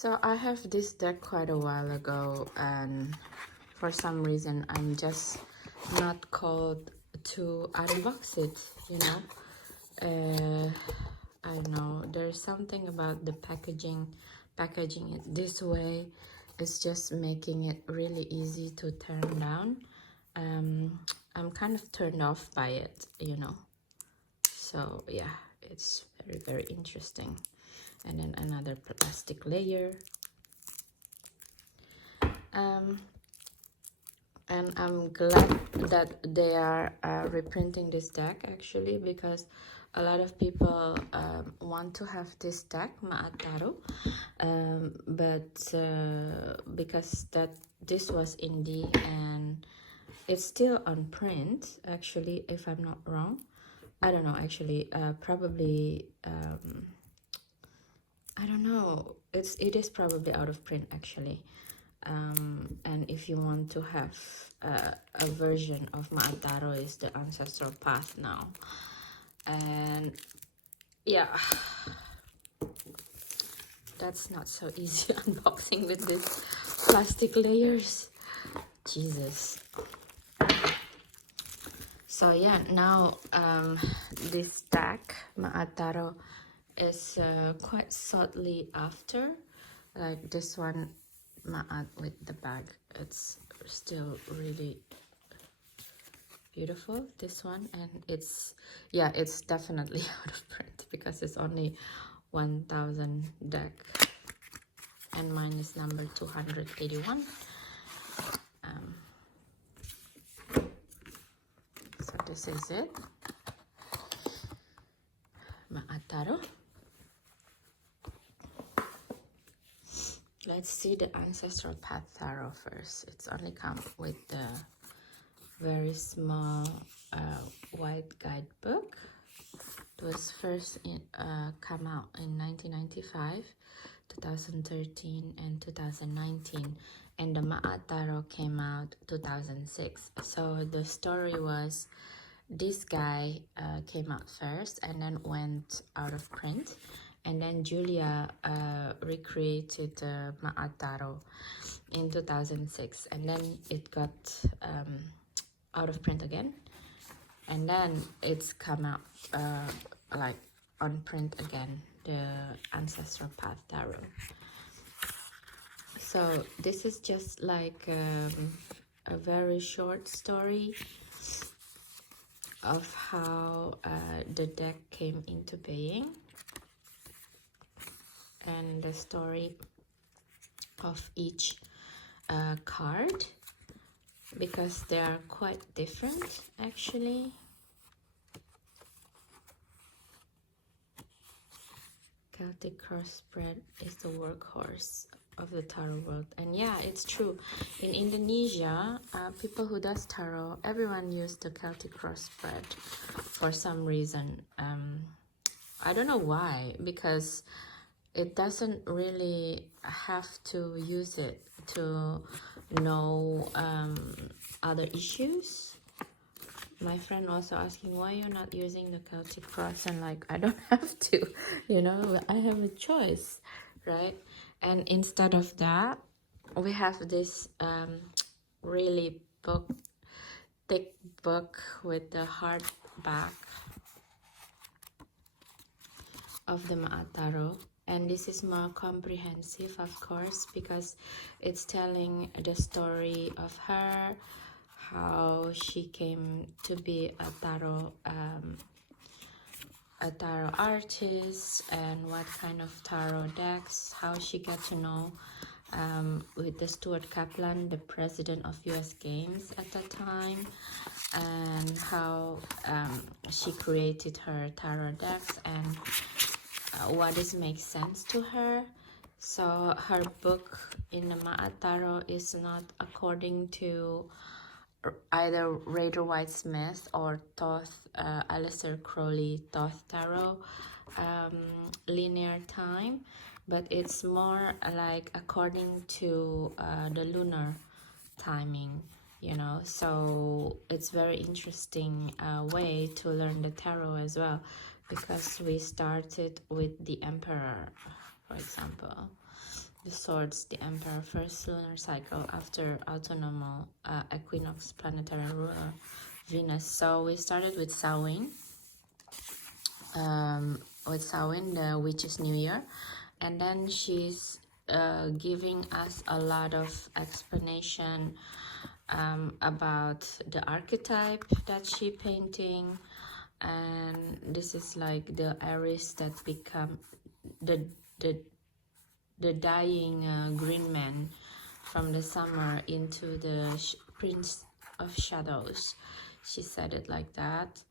So I have this deck quite a while ago, and for some reason I'm just not called to unbox it, you know. I don't know, there's something about the packaging it this way is just making it really easy to turn down. I'm kind of turned off by it, you know. So yeah, it's very interesting. And then another plastic layer. And I'm glad that they are reprinting this deck, actually, because a lot of people want to have this deck, MAAT Tarot, but because this was indie and it's still on print, actually, if I'm not wrong. I don't know, actually, probably, I don't know, it is probably out of print, actually. And if you want to have a version of MAAT Tarot, is the Ancestral Path now. And yeah, that's not so easy unboxing with these plastic layers. Jesus. So yeah, now this deck, MAAT Tarot, is quite shortly after. Like this one, MAAT with the bag, it's still really beautiful, this one. And it's, yeah, it's definitely out of print because it's only 1000 deck and mine is number 281. So this is it, MAAT Tarot. Let's see the Ancestral Path Tarot first. It's only come with the very small white guidebook. It was first come out in 1995, 2013, and 2019. And the MAAT Tarot came out 2006. So the story was, this guy came out first and then went out of print. And then Julia recreated the MAAT Tarot in 2006. And then it got out of print again. And then it's come out like on print again, the Ancestral Path Tarot. So this is just like a very short story of how the deck came into being, and the story of each card, because they are quite different, actually. Celtic crossbred is the workhorse of the tarot world. And yeah, it's true. In Indonesia, people who does tarot, everyone use the Celtic crossbred for some reason. I don't know why, because it doesn't really have to use it to know other issues. My friend also asking why you're not using the Celtic cross, and like, I don't have to, you know, I have a choice, right? And instead of that, we have this really thick book with the hardback of the MAAT Tarot. And this is more comprehensive, of course, because it's telling the story of her, how she came to be a tarot artist, and what kind of tarot decks, how she got to know with the Stuart Kaplan, the president of US Games at that time, and how she created her tarot decks, and what this makes sense to her. So her book in the MAAT Tarot is not according to either Rider Waite Smith or Thoth, Aleister Crowley Thoth Tarot linear time, but it's more like according to the lunar timing, you know. So it's very interesting way to learn the tarot as well, because we started with the Emperor, for example. the Swords, the Emperor, first lunar cycle after autonomous equinox planetary ruler Venus. So we started with Samhain, the Witch's New Year, and then she's giving us a lot of explanation about the archetype that she painting, and this is like the Aries that become the the the dying green man from the summer into the Prince of Shadows. She said it like that.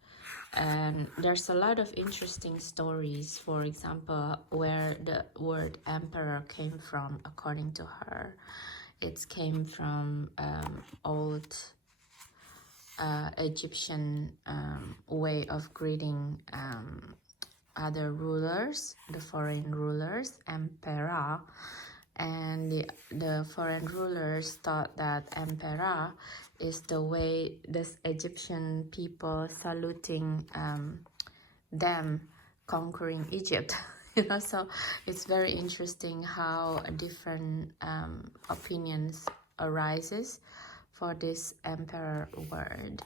And there's a lot of interesting stories, for example, where the word emperor came from. According to her, it came from old Egyptian way of greeting other rulers, the foreign rulers, emperor. And the foreign rulers thought that emperor is the way this Egyptian people saluting them conquering Egypt. So it's very interesting how different opinions arises for this emperor word.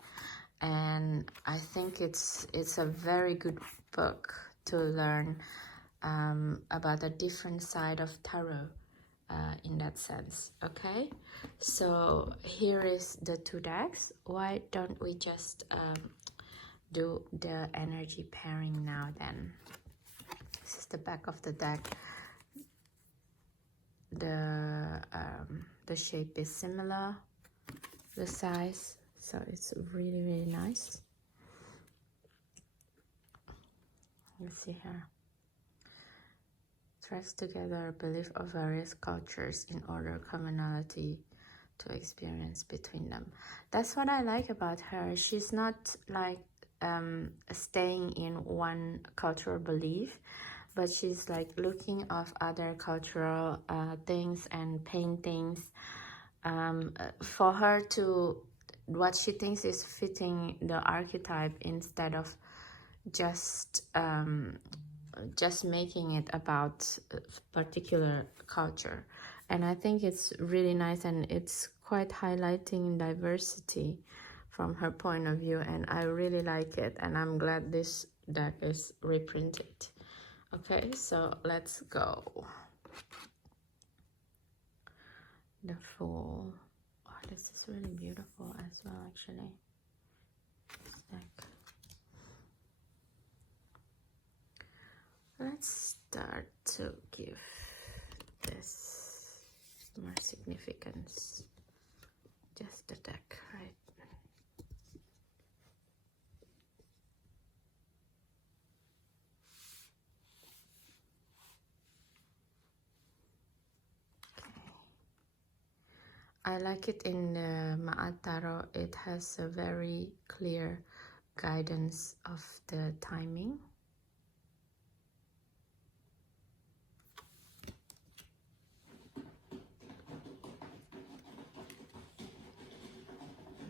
And I think it's a very good book to learn about a different side of tarot in that sense. Okay, so here is the two decks. Why don't we just do the energy pairing now then? This is the back of the deck. The shape is similar, the size, so it's really nice. Let's see here. Threads together belief of various cultures in order commonality to experience between them. That's what I like about her. She's not like staying in one cultural belief, but she's like looking of other cultural things and paintings for her to what she thinks is fitting the archetype, instead of just making it about a particular culture. And I think it's really nice, and it's quite highlighting diversity from her point of view, and I really like it, and I'm glad this deck is reprinted. Okay, so let's go. The Fool. Oh, this is really beautiful as well, actually. This deck. Let's start to give this more significance. Just the deck, right? I like it in the MAAT Tarot. It has a very clear guidance of the timing.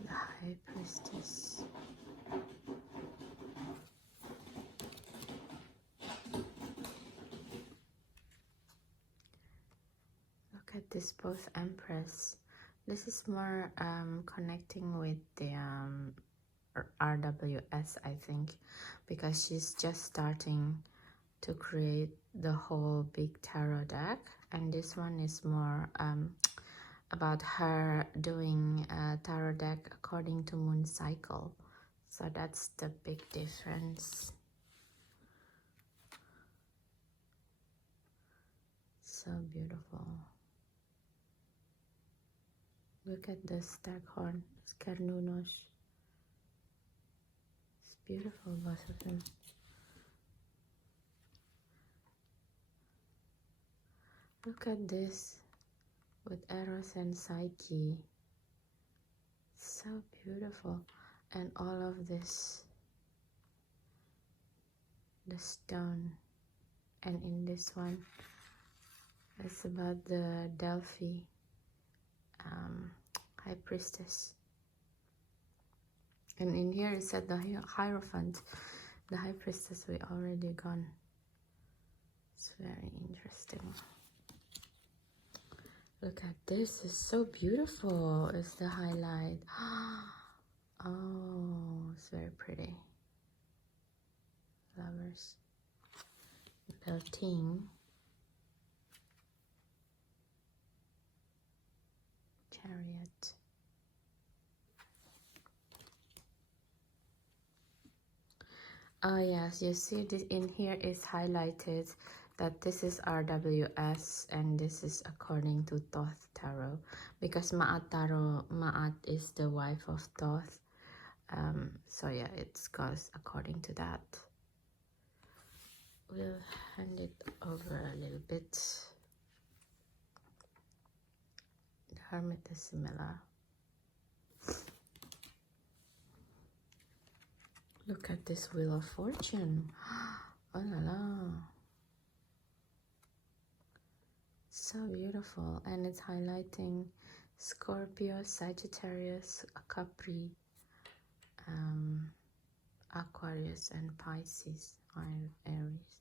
The High Priestess. Look at this, both Empress. This is more connecting with the RWS, I think, because she's just starting to create the whole big tarot deck, and this one is more about her doing a tarot deck according to moon cycle. So that's the big difference. So beautiful. Look at the staghorn, Scarnunos. It's beautiful, both of them. Look at this with Eros and Psyche. So beautiful. And all of this, the stone. And in this one, it's about the Delphi High Priestess. And in here it said the Hierophant, the High Priestess we already gone. It's very interesting. Look at this, it's so beautiful. It's the highlight. Oh, it's very pretty. Lovers. Belting. Chariot. Oh yes, you see this in here is highlighted that this is RWS and this is according to Thoth Tarot, because MAAT Tarot, Ma'at is the wife of Thoth. So yeah, it goes according to that. We'll hand it over a little bit. The Hermit is similar. Look at this Wheel of Fortune. Oh la la. So beautiful. And it's highlighting Scorpio, Sagittarius, Capri, Aquarius, and Pisces, Aries.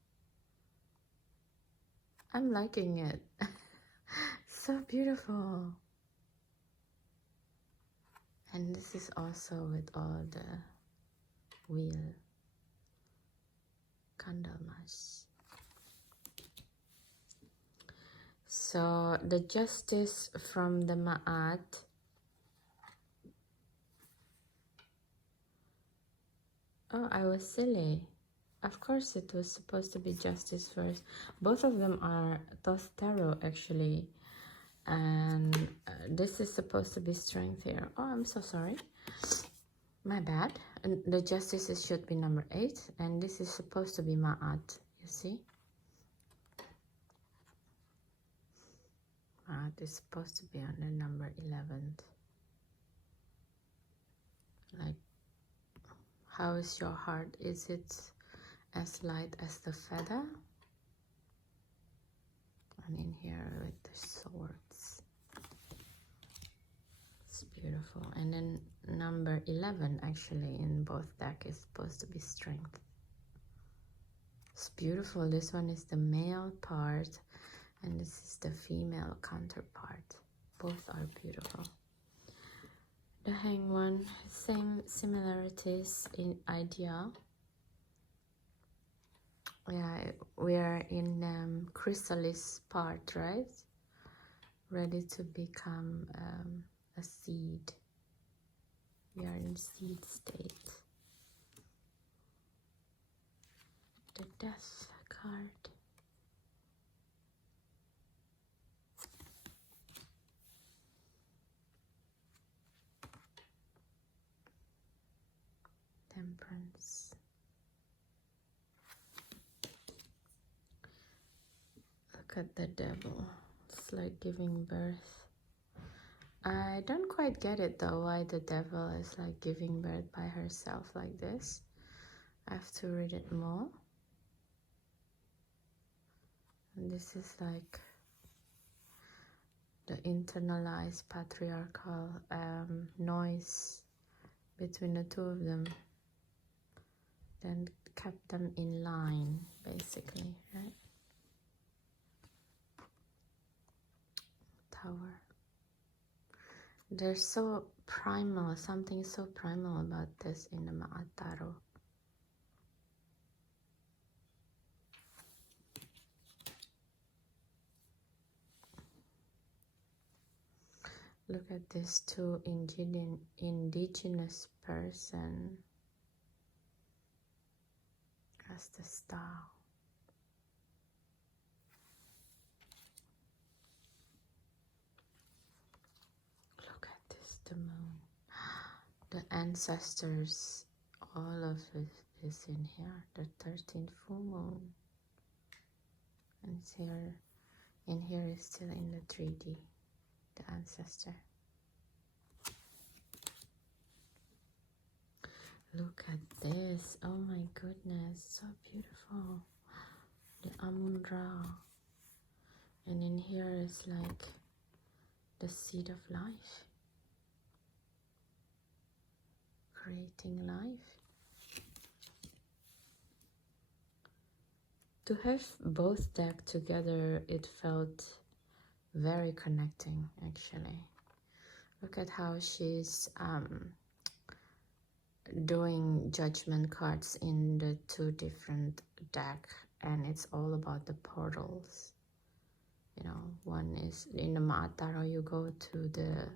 I'm liking it. So beautiful. And this is also with all the wheel candlemas. So the Justice from the Ma'at. Oh, I was silly. Of course it was supposed to be Justice first. Both of them are Thoth Tarot actually. And this is supposed to be Strength here. Oh, I'm so sorry. My bad. And the Justice should be number 8. And this is supposed to be Ma'at. You see? Ma'at is supposed to be on the number 11. Like, how is your heart? Is it as light as the feather? And in here with the swords. It's beautiful. And then number 11 actually in both deck is supposed to be Strength. It's beautiful. This one is the male part and this is the female counterpart. Both are beautiful. The Hanged One, same similarities in idea. Yeah, we are in chrysalis part, right? Ready to become a seed. We are in seed state. The Death card. Temperance. Look at the Devil. It's like giving birth. I don't quite get it though, why the Devil is like giving birth by herself like this. I have to read it more. And this is like the internalized patriarchal noise between the two of them. Then kept them in line, basically, right? Tower. There's so primal, something so primal about this in the MAAT Tarot. Look at this two indigenous person as the star. Look at this, the moon. The ancestors, all of it is in here. The 13th full moon. And it's here, in here is still in the 3D, the ancestor. Look at this. Oh my goodness, so beautiful. The Amun-Ra. And in here is like the seed of life. Creating life. To have both deck together, it felt very connecting actually. Look at how she's doing judgment cards in the two different deck, and it's all about the portals. You know, one is in the MAAT Tarot, you go to the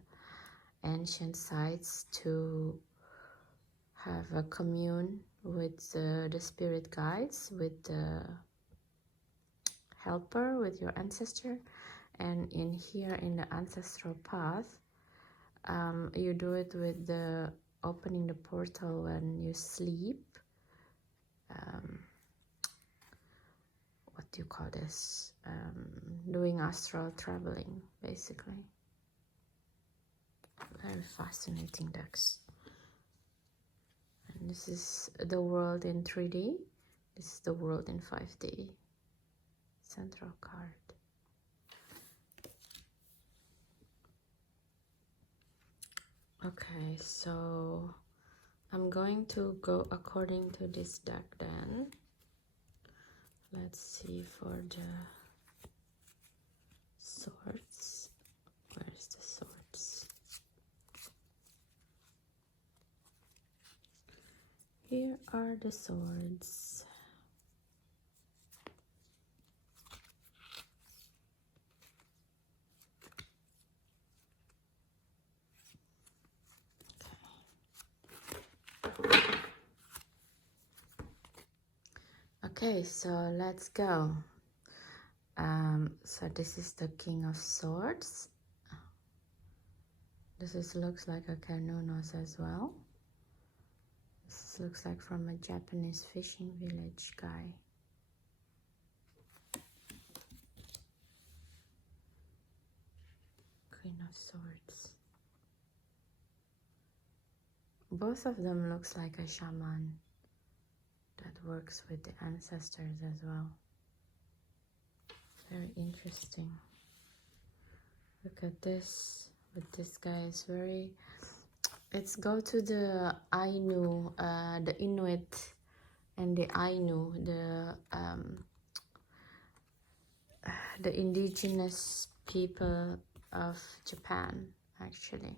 ancient sites to have a commune with the spirit guides, with the helper, with your ancestor. And in here in the ancestral path, you do it with the opening the portal when you sleep. What do you call this? Doing astral traveling, basically. Very fascinating decks. And this is the world in 3D. This is the world in 5D. Central card. Okay, so I'm going to go according to this deck then. Let's see for the swords. Where's the swords? Here are the swords. Okay, so let's go. So this is the King of Swords. This looks like a Canonos as well. This looks like from a Japanese fishing village guy. Queen of Swords. Both of them looks like a shaman that works with the ancestors as well. Very interesting. Look at this. With this guy is very. Let's go to the Ainu, the Inuit, and the Ainu, the indigenous people of Japan, actually.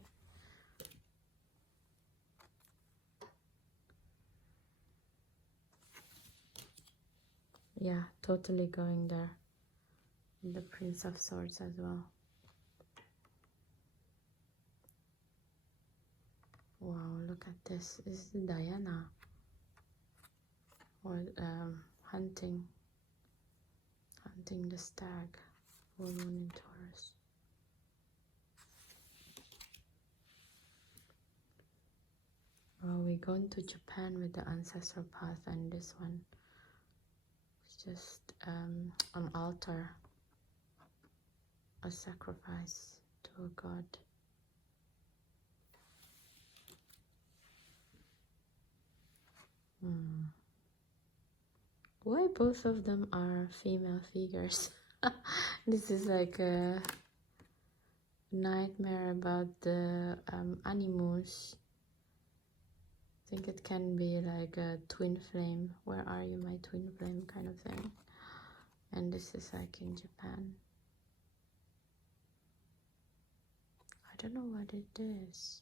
Yeah, totally going there. The Prince of Swords as well. Wow, look at this. This is Diana. Or hunting the stag. Full moon in Taurus. Well, we're going to Japan with the ancestral path, and this one is just an altar, a sacrifice to a god. Why both of them are female figures? This is like a nightmare about the animus. I think it can be like a twin flame. Where are you, my twin flame, kind of thing. And this is like in Japan. I don't know what it is.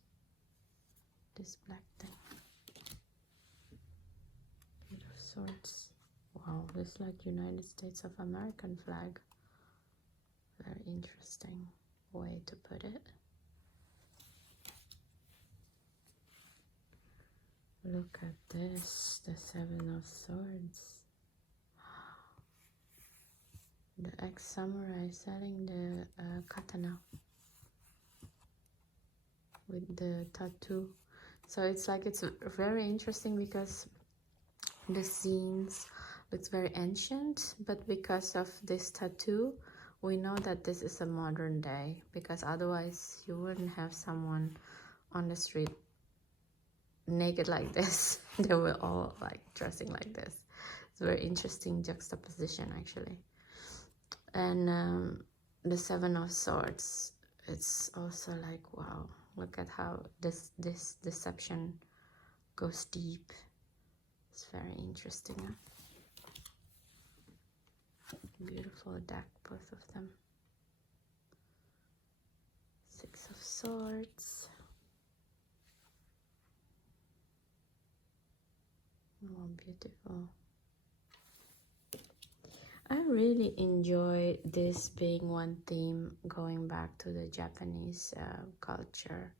This black thing. Eight of Swords. Wow, this is like United States of American flag. Very interesting way to put it. Look at this, the Seven of Swords. The ex-samurai selling the katana with the tattoo. So it's like, it's very interesting because the scenes looks very ancient, but because of this tattoo, we know that this is a modern day, because otherwise you wouldn't have someone on the street naked like this. They were all like dressing like this. It's a very interesting juxtaposition actually. And the Seven of Swords, it's also like, wow, look at how this deception goes deep. It's very interesting. Beautiful deck, both of them. Swords. Oh, beautiful. I really enjoy this being one theme, going back to the Japanese culture.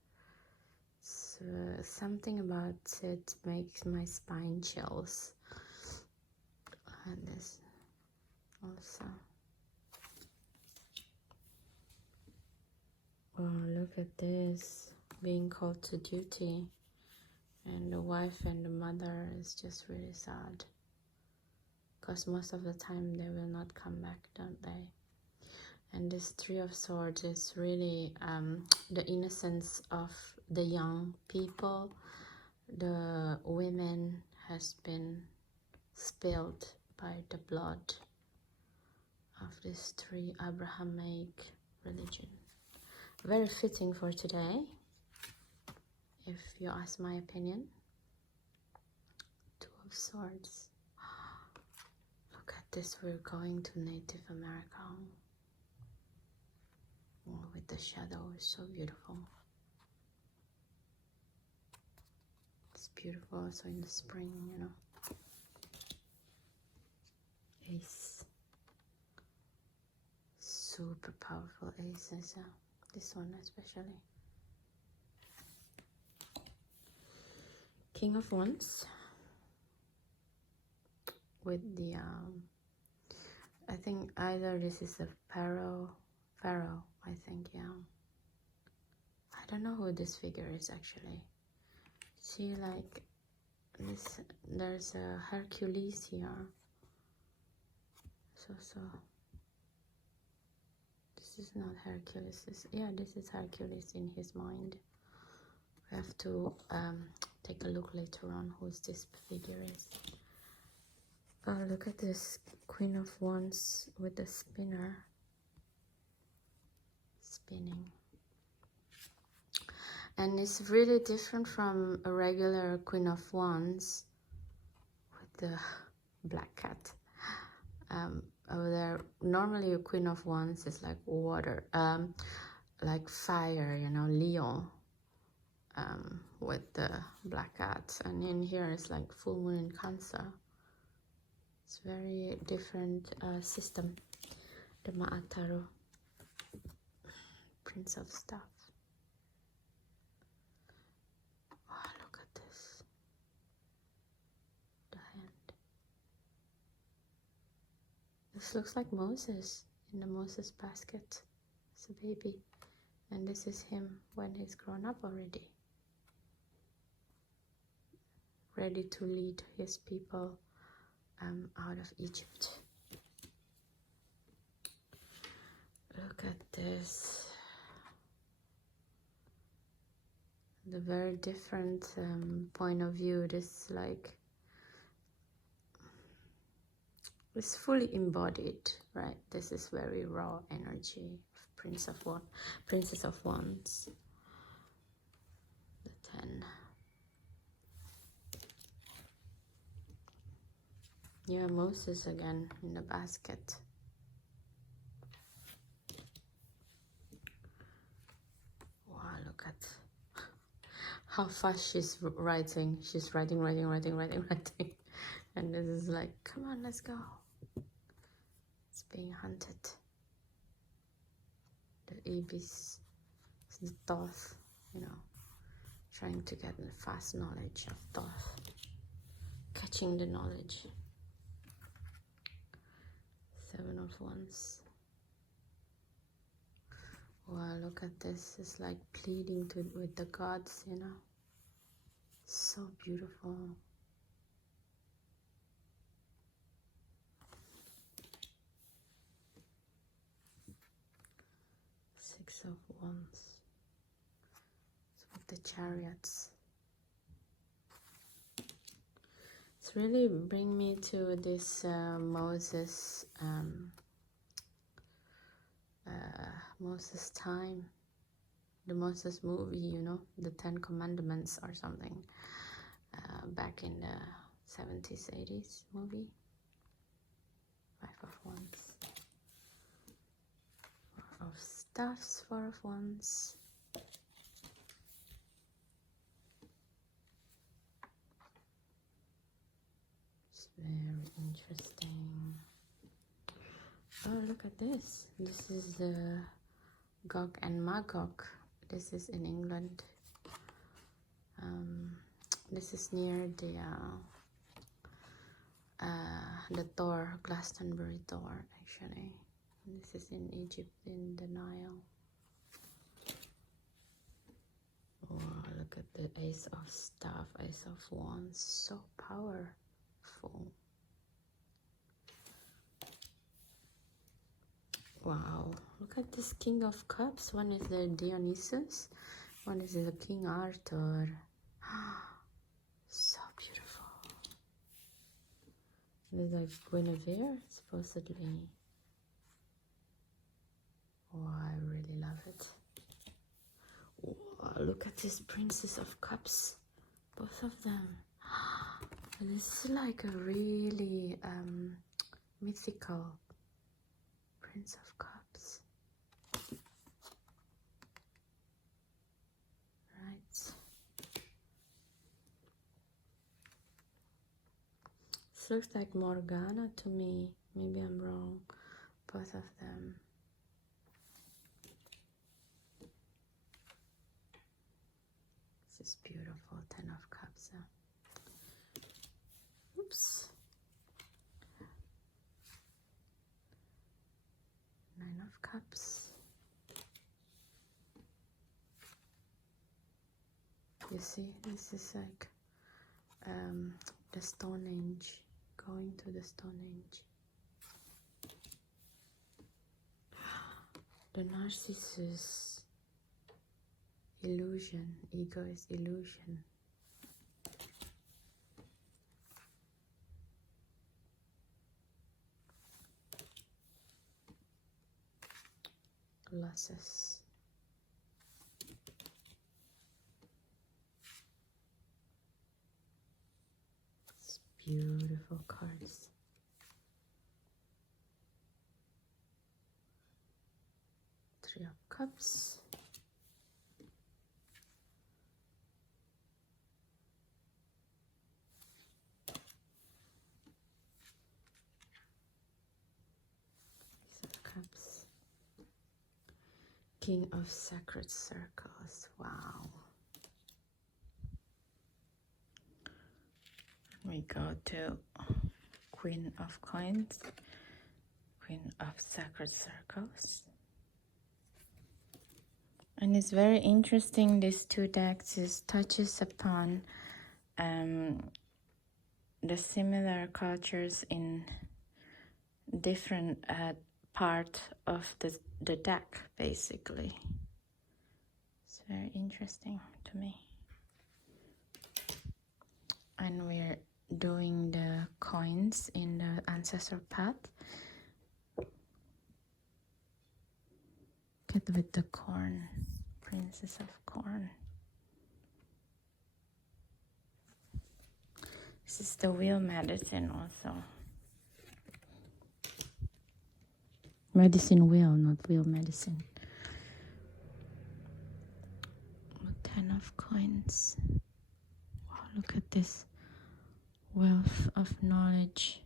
So, something about it makes my spine chills. And this also. Oh, look at this. Being called to duty. And the wife and the mother is just really sad. Because most of the time they will not come back, don't they? And this Three of Swords is really the innocence of the young people. The women has been spilled by the blood of this three Abrahamic religion. Very fitting for today, if you ask my opinion. Two of Swords. Look at this, we're going to Native America. Oh, with the shadow, it's so beautiful. It's beautiful also in the spring, you know. Ace. Super powerful aces, this one especially. King of Wands. With the, I think either this is a Pharaoh, I think, yeah. I don't know who this figure is actually. See, like, this, there's a Hercules here. So this is not Hercules. This is Hercules in his mind. We have to take a look later on who this figure is. Oh, look at this Queen of Wands with the spinner. Spinning. And it's really different from a regular Queen of Wands with the black cat. Over there, normally a Queen of Wands is like water, like fire, you know, Leo, with the black cat. And in here it's like full moon in Cancer. It's very different system. The MAAT Tarot. Prince of Staff. Oh, look at this. The hand. This looks like Moses in the Moses basket as a baby. And this is him when he's grown up already. Ready to lead his people out of Egypt. Look at this. The very different point of view. This like is fully embodied, right? This is very raw energy. Princess of Wands. The 10. Yeah, Moses again in the basket. Wow, look at how fast she's writing. She's writing. And this is like, come on, let's go. It's being hunted. The Ibis, the Thoth, you know, trying to get the fast knowledge of Thoth. Catching the knowledge. 7 of Wands. Wow, look at this. It's like pleading with the gods, you know. So beautiful. Six of Wands. So with the Chariots. It's really bring me to this Moses time, the Moses movie, you know, the 10 Commandments or something, back in the 70s, 80s movie. 5 of Wands. 4 of Staffs, 4 of Wands. Oh, look at this. This is the Gog and Magog. This is in England. This is near the Tor, Glastonbury Tor, actually. This is in Egypt, in the Nile. Wow, look at the Ace of Staff, Ace of Wands, so powerful. Wow, look at this King of Cups. One is the Dionysus, one is the King Arthur. So beautiful. There's like Guinevere, supposedly. Oh, I really love it. Wow, look at this Princess of Cups, both of them. This is like a really mythical Prince of Cups. Right. This looks like Morgana to me. Maybe I'm wrong. Both of them. This is beautiful. 10 of Cups. Oops. 9 of Cups. You see, this is like the Stone Age, going to the Stone Age. The Narcissus, illusion, ego is illusion. Losses. It's beautiful cards. Three of Cups. Ace of Cups. King of Sacred Circles. Wow. We go to Queen of Coins, Queen of Sacred Circles. And it's very interesting, these two decks touches upon the similar cultures in different part of the deck, basically. It's very interesting to me. And we're doing the coins in the ancestral path. Get with the corn, Princess of Corn. This is the wheel medicine also. Medicine wheel, not wheel medicine. 10 of coins. Wow, look at this wealth of knowledge.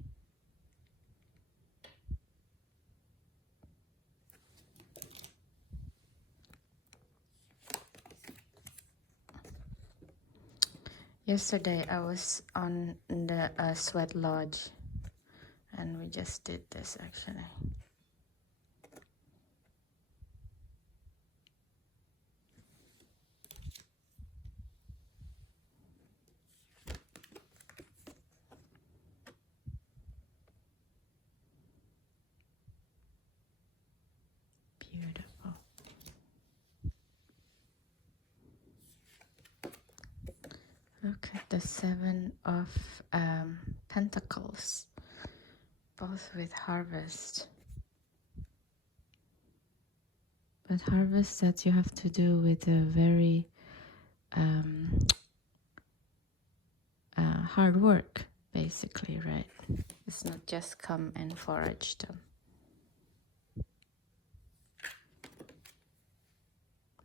Yesterday I was on the sweat lodge and we just did this actually. Beautiful. Look at the 7 of Pentacles, both with harvest. But harvest that you have to do with a very hard work, basically, right? It's not just come and forage them.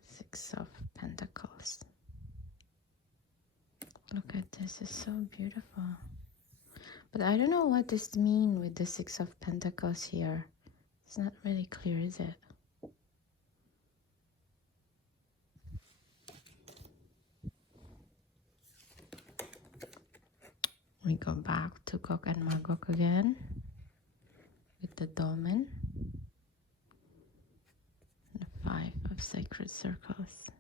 6 of Pentacles. Look at this, it's so beautiful. But I don't know what this means with the 6 of Pentacles here. It's not really clear, is it? We go back to Gog and Magog again with the dolmen. The 5 of sacred circles.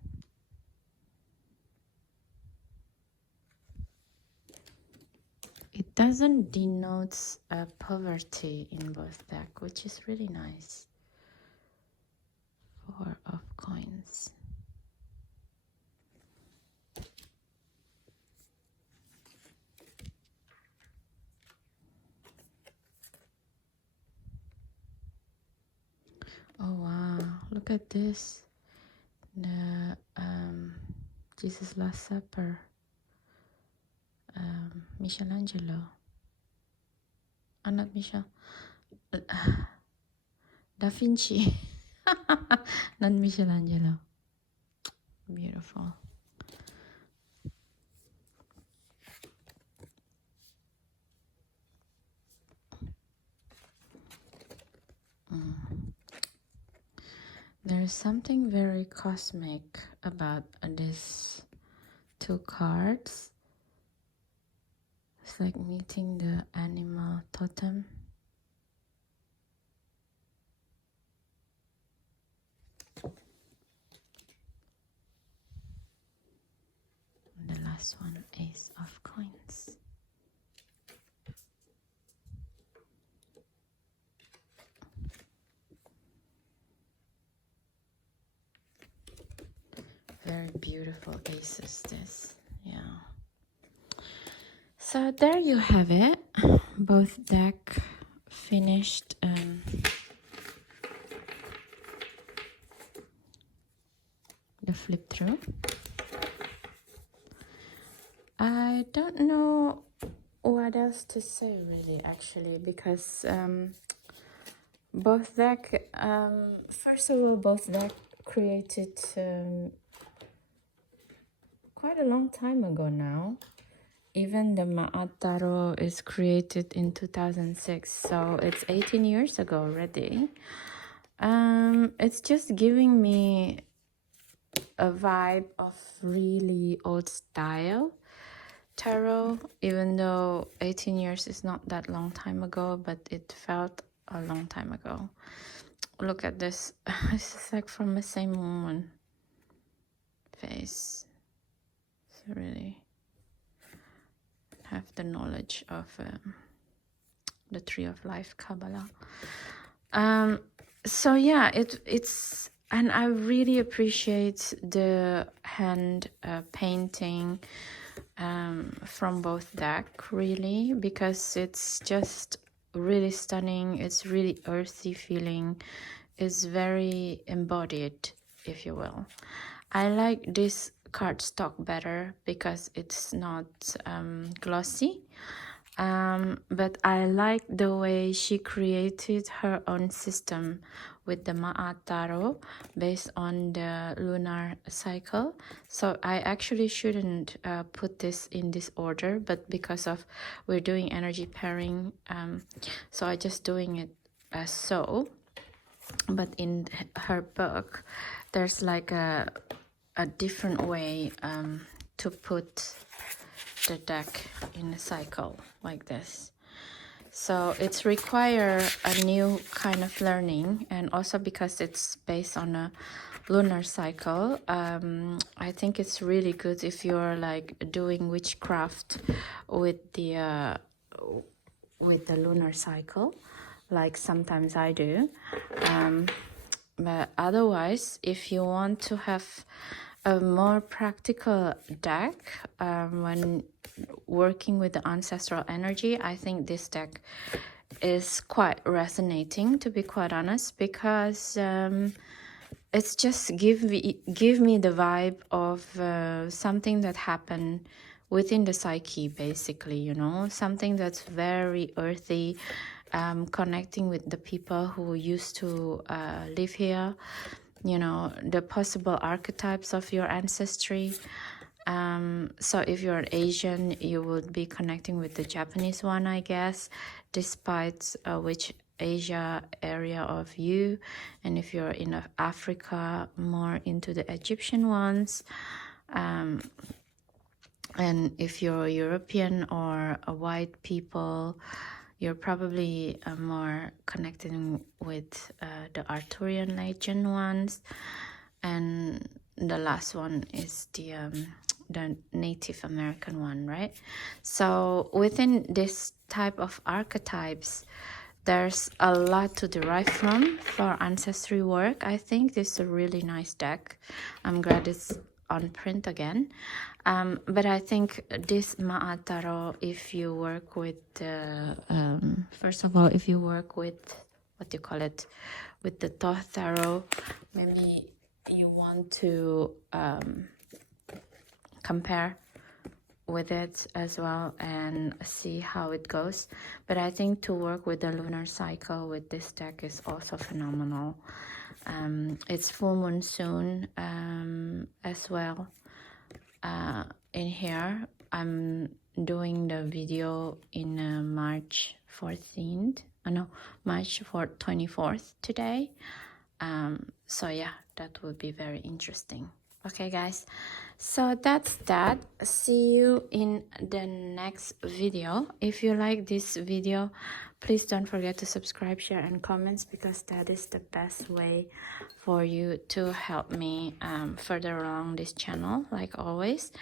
It doesn't denote poverty in both deck, which is really nice. 4 of coins. Oh wow, look at this. The Jesus Last Supper. Michelangelo. Not Michel. Da Vinci. Not Michelangelo. Beautiful. There's something very cosmic about these 2 cards. It's like meeting the animal totem. And the last one, Ace of Coins. Very beautiful aces, this. Yeah. So there you have it. Both deck finished. The flip through. I don't know what else to say really, actually, because both deck, first of all, both deck created quite a long time ago now. Even the MAAT Tarot is created in 2006, so it's 18 years ago already. It's just giving me a vibe of really old style tarot, even though 18 years is not that long time ago, but it felt a long time ago. Look at this. This is like from the same woman face. So really have the knowledge of the Tree of Life Kabbalah. So yeah, it's, and I really appreciate the hand painting from both deck, really, because it's just really stunning. It's really earthy feeling. It's very embodied, if you will. I like this cardstock better because it's not glossy, but I like the way she created her own system with the MAAT Tarot based on the lunar cycle. So I actually shouldn't put this in this order, but because of we're doing energy pairing, so I just doing it as so. But in her book, there's like a different way to put the deck in a cycle like this. So it's require a new kind of learning, and also because it's based on a lunar cycle, I think it's really good if you're like doing witchcraft with the lunar cycle, like sometimes I do. But otherwise, if you want to have a more practical deck when working with the ancestral energy, I think this deck is quite resonating, to be quite honest, because it's just give me the vibe of something that happened within the psyche, basically, you know, something that's very earthy, connecting with the people who used to live here, you know, the possible archetypes of your ancestry. So if you're Asian, you would be connecting with the Japanese one, I guess, despite which Asia area of you, and if you're in Africa, more into the Egyptian ones. And if you're European or a white people, you're probably more connecting with the Arthurian legend ones. And the last one is the Native American one, right? So within this type of archetypes, there's a lot to derive from for ancestry work. I think this is a really nice deck. I'm glad it's on print again. But I think this MAAT Tarot, if you work with, first of all, if you work with, what do you call it, with the Thoth Tarot, maybe you want to compare with it as well and see how it goes. But I think to work with the lunar cycle with this deck is also phenomenal. It's full moon soon as well. In here I'm doing the video in March 14th, March 24th today. So yeah, that would be very interesting. Okay guys, so that's that. See you in the next video. If you like this video, please don't forget to subscribe, share and comments, because that is the best way for you to help me further along this channel. Like always,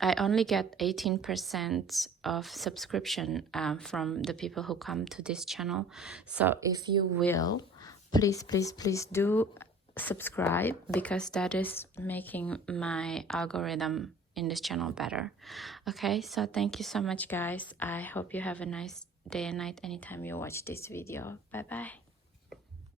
I only get 18% of subscription from the people who come to this channel. So if you will, please do subscribe, because that is making my algorithm in this channel better. Okay, so thank you so much guys. I hope you have a nice day and night anytime you watch this video. Bye bye.